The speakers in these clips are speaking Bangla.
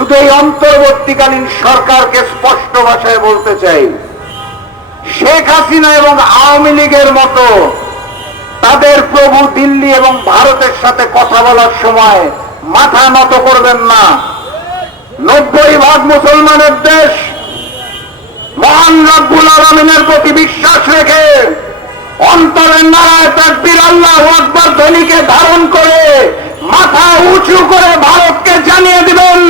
শুধু এই অন্তর্বর্তীকালীন সরকারকে স্পষ্ট ভাষায় বলতে চাই, শেখ হাসিনা এবং আওয়ামী লীগের মতো তাদের প্রভু দিল্লি এবং ভারতের সাথে কথা বলার সময় মাথা নত করবেন না। নব্বই ভাগ মুসলমানের দেশ মহান রব্বুল আলমিনের প্রতি বিশ্বাস রেখে অন্তরের নারায় তাকবীর আল্লাহ আকবর ধ্বনিকে ধারণ করে মাথা উঁচু করে ভারতকে জানিয়ে দিবেন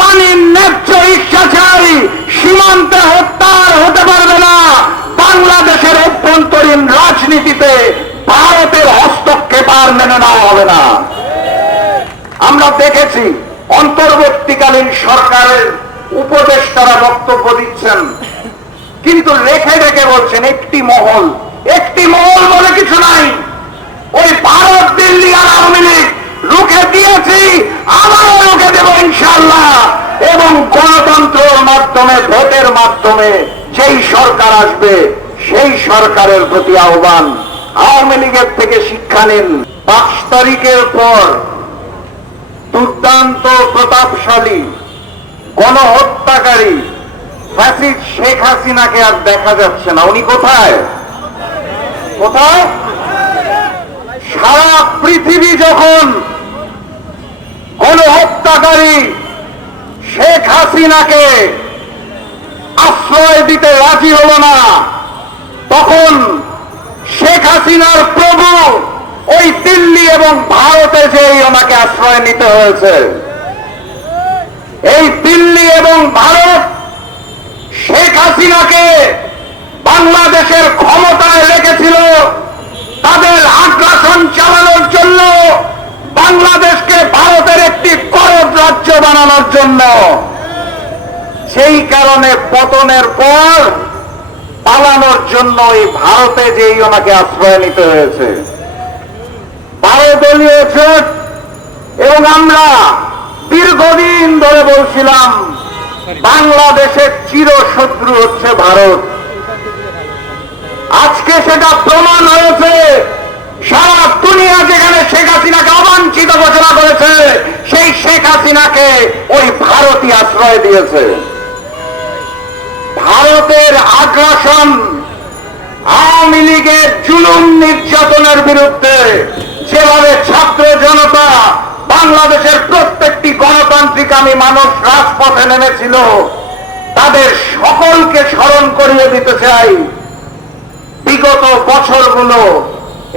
পানির ন্যায্য ইচ্ছা চাই সীমান্তে হত্যার হতে পারবে না বাংলাদেশের অভ্যন্তরীণ রাজনীতিতে ভারতের হস্তক্ষেপ আর মেনে নেওয়া হবে না আমরা দেখেছি অন্তর্বর্তীকালীন সরকারের উপদেষ্টারা বক্তব্য দিচ্ছেন। কিন্তু রেখে রেখে বলছেন, একটি মহল। একটি মহল বলে কিছু নাই। ওই ভারত, দিল্লি আর আওয়ামী লীগ রুখে দিয়েছি, আবারও রুখে দেব ইনশাল্লাহ এবং গণতন্ত্রের মাধ্যমে, ভোটের মাধ্যমে যেই সরকার আসবে, সেই সরকারের প্রতি আহ্বান। আওয়ামী লীগের থেকে শিক্ষা নিন। পাঁচ তারিখের পর দুর্দান্ত প্রতাপশালী, গণহত্যাকারী ফ্যাসিড শেখ হাসিনাকে আর দেখা যাচ্ছে না। উনি কোথায়? কোথায়? সারা পৃথিবী যখন গণহত্যাকারী শেখ হাসিনাকে আশ্রয় দিতে রাজি হল না, তখন শেখ হাসিনার প্রভু ওই দিল্লি এবং ভারতে যেই ওনাকে আশ্রয় নিতে হয়েছে, এই দিল্লি এবং ভারত শেখ হাসিনাকে বাংলাদেশের ক্ষমতায় রেখেছিল, তাদের আগ্রাসন চালানোর জন্য, বাংলাদেশকে ভারতের একটি করদ রাজ্য বানানোর জন্য। সেই কারণে পতনের পর পালানোর জন্য এই ভারতে যেই ওনাকে আশ্রয় নিতে হয়েছে। বারো দলীয় জোট এবং আমরা দীর্ঘদিন ধরে বলছিলাম বাংলাদেশের চিরশত্রু হচ্ছে ভারত। আজকে সেটা প্রমাণ হয়েছে সারা দুনিয়া যেখানে শেখ হাসিনাকে অবাঞ্ছিত ঘোষণা করেছে সেই শেখ হাসিনাকে ওই ভারতই আশ্রয় দিয়েছে। ভারতের আগ্রাসন আওয়ামী লীগের জুলুম নির্যাতনের বিরুদ্ধে যেভাবে ছাত্র জনতা বাংলাদেশের প্রত্যেকটি গণতান্ত্রিকামী মানুষ রাজপথে নেমেছিল। তাদের সকলকে স্মরণ করিয়ে দিতে চাই। বিগত বছরগুলো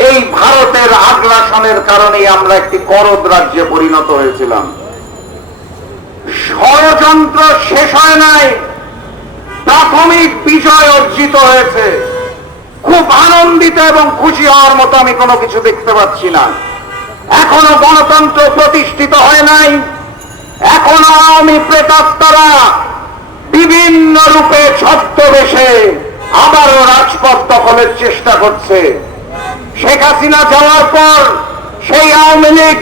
এই ভারতের আগ্রাসনের কারণে আমরা একটি করদ রাজ্যে পরিণত হয়েছিলাম। ষড়যন্ত্র শেষ হয় নাই, প্রাথমিক বিজয় অর্জিত হয়েছে। খুব আনন্দিত এবং খুশি হওয়ার মতো আমি কোনো কিছু দেখতে পাচ্ছি না। এখনও গণতন্ত্র প্রতিষ্ঠিত হয় নাই। এখনও আওয়ামী প্রেতাত্মারা বিভিন্ন রূপে ছদ্মবেশে আবারও রাজপথ দখলের চেষ্টা করছে। শেখ হাসিনা যাওয়ার পর সেই আওয়ামী লীগ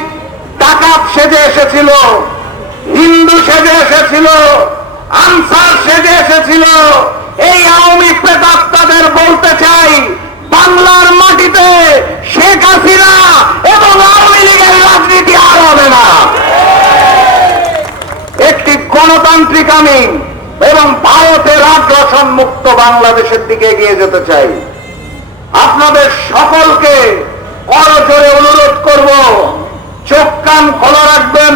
ডাকাত সেজে এসেছিল, হিন্দু সেজে এসেছিল এসেছিল এই আওয়ামী প্রেতাত্মাদের বলতে চাই, বাংলার মাটিতে শেখ হাসিনা এবং আওয়ামী লীগের রাজনীতি আর হবে না। একটি গণতান্ত্রিক আমি এবং ভারতের আগ্রাসন মুক্ত বাংলাদেশের দিকে এগিয়ে যেতে চাই। আপনাদের সকলকে করজোরে অনুরোধ করব, চোখ কান খোলা রাখবেন,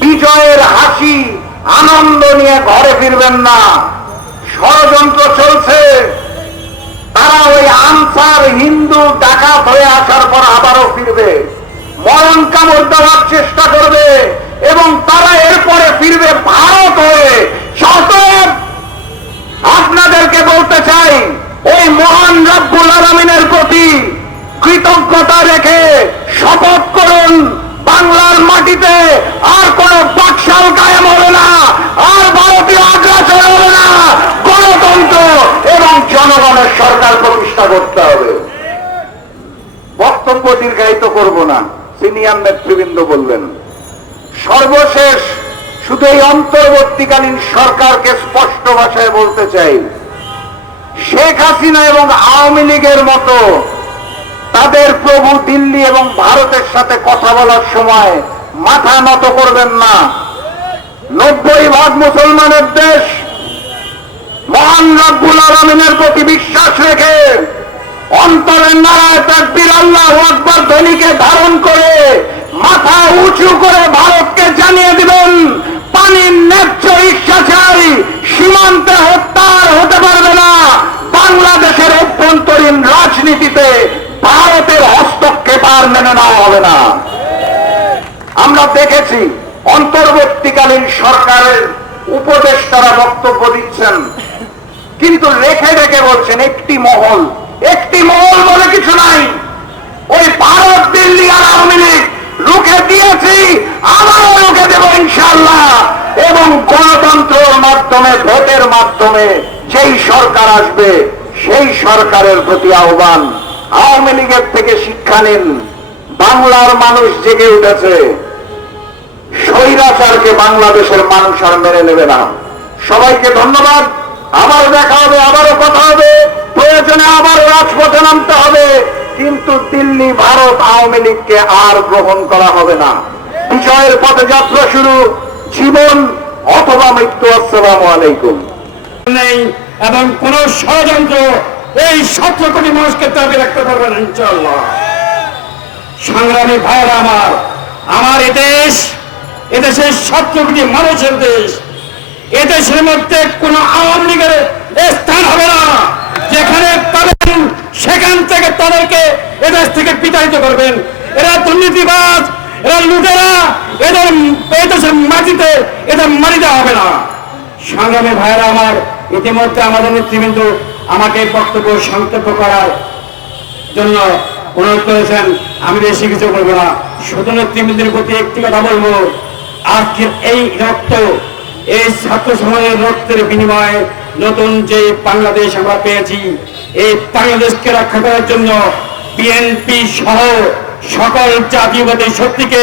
বিজয়ের হাসি আনন্দ নিয়ে ঘরে ফিরবেন না। ষড়যন্ত্র চলছে। তারা ওই আনসার হিন্দু ডাকাত হয়ে আসার পর আবারও ফিরবে। মরণ কামড় দেওয়ার চেষ্টা করবে এবং তারা এরপরে ফিরবে ভারত হয়ে। সতব আপনাদেরকে বলতে চাই, ওই মহান রব্বুল আলমিনের প্রতি কৃতজ্ঞতা রেখে শপথ করুন। বাংলার মাটিতে আর কোন বাকশাল কায়েম হবে না, আর ভারতীয় আগ্রাসন হবে না। গণতন্ত্র এবং জনগণের সরকার প্রতিষ্ঠা করতে হবে। বক্তব্য দীর্ঘায়িত করব না, সিনিয়র নেতৃবৃন্দ বললেন। সর্বশেষ শুধু এই অন্তর্বর্তীকালীন সরকারকে স্পষ্ট ভাষায় বলতে চাই, শেখ হাসিনা এবং আওয়ামী লীগের মতো তাদের প্রভু দিল্লি এবং ভারতের সাথে কথা বলার সময় মাথা নত করবেন না। নব্বই ভাগ মুসলমানের দেশ মহান রব্বুল আলমিনের প্রতি বিশ্বাস রেখে অন্তরের নারায় তাকবীর আল্লাহ আকবর ধ্বনিকে ধারণ করে মাথা উঁচু করে ভারতকে জানিয়ে দিবেন, পানির ন্যায্য ইচ্ছা চাই সীমান্তে হত্যার হতে পারবে না। বাংলাদেশের অভ্যন্তরীণ রাজনীতিতে আর মেনে নেওয়া হবে না। আমরা দেখেছি অন্তর্বর্তীকালীন সরকারের উপদেষ্টারা বক্তব্য দিচ্ছেন। কিন্তু রেখে রেখে বলছেন, একটি মহল। একটি মহল বলে কিছু নাই। ওই ভারত, দিল্লি আর আওয়ামী লীগ রুখে দিয়েছি, আবারও রুখে দেব ইনশাল্লাহ এবং গণতন্ত্রের মাধ্যমে, ভোটের মাধ্যমে যেই সরকার আসবে, সেই সরকারের প্রতি আহ্বান। আওয়ামী লীগের থেকে শিক্ষা নিন। বাংলার মানুষ জেগে উঠেছে। স্বৈরাচারকে বাংলাদেশের মানুষ আর মেনে নেবে না। সবাইকে ধন্যবাদ। আবার দেখা হবে, আবারও কথা হবে। প্রয়োজনে আবার রাজপথে নামতে হবে। কিন্তু দিল্লি, ভারত, আওয়ামী লীগকে আর গ্রহণ করা হবে না। বিজয়ের পথে যাত্রা শুরু। জীবন অথবা মৃত্যু। আসসালামু আলাইকুম। নেই এবং কোন ষড়যন্ত্র এই সতেরো কোটি মানুষকে দাবি রাখতে পারবে না ইনশাল্লাহ সংগ্রামী ভাইরা আমার আমার এ দেশ এদেশের কোটি মানুষের দেশ এদেশের মধ্যে কোন আওয়ামী লীগের স্থান হবে না, যেখানে পাবেন সেখান থেকে তাদেরকে এদেশ থেকে বিতাড়িত করবেন। এরা দুর্নীতিবাজ, এরা লুটেরা, এদের এদেশের মাটিতে এদের মারি দেওয়া হবে না। সংগ্রামী ভাইরা আমার, ইতিমধ্যে আমাদের নেতৃবৃন্দ আমাকে বক্তব্য সংক্ষেপ করার জন্য অনুরোধ করেছেন আমি বেশি কিছু বলব না। শুধু নেতৃবৃন্দের প্রতি একটি কথা বলব, আজকের এই রক্ত, এই ছাত্র সমাজের রক্তের বিনিময়ে নতুন যে বাংলাদেশ আমরা পেয়েছি, এই বাংলাদেশকে রক্ষা করার জন্য বিএনপি সহ সকল জাতীয়বাদী শক্তিকে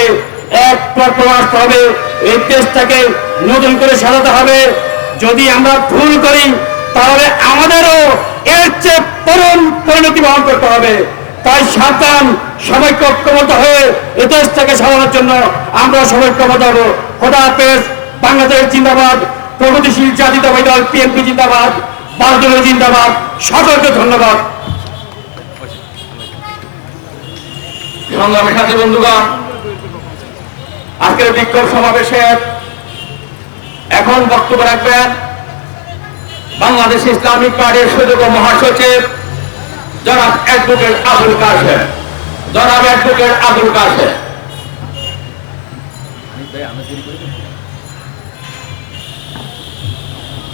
এক প্রয়াস হবে, এই দেশটাকে নতুন করে সাজাতে হবে। যদি আমরা ভুল করি, তাহলে আমাদেরও এর চেয়ে পরম পরিণতি বহন করতে হবে। তাই সাবধান, সবাইকে ঐক্যবদ্ধ হয়ে এ দেশটাকে সাজানোর জন্য আমরা সবাই ঐক্যবদ্ধ হব। খোদা হাফেজ, বাংলাদেশ জিন্দাবাদ, প্রগতিশীল জাতীয়তাবাদী দল পিএনপি জিন্দাবাদ ভারতীয় জিন্দাবাদ সকলকে ধন্যবাদ। সংগ্রামী সাথী বন্ধুগণ, আজকের বিক্ষোভ সমাবেশে এখন বক্তব্য রাখবেন বাংলাদেশ ইসলামিক পার্টির সুযোগ্য মহাসচিব জনাব অ্যাডভোকেট আবুল কাশেম। জনাব অ্যাডভোকেট আবুল কাসেম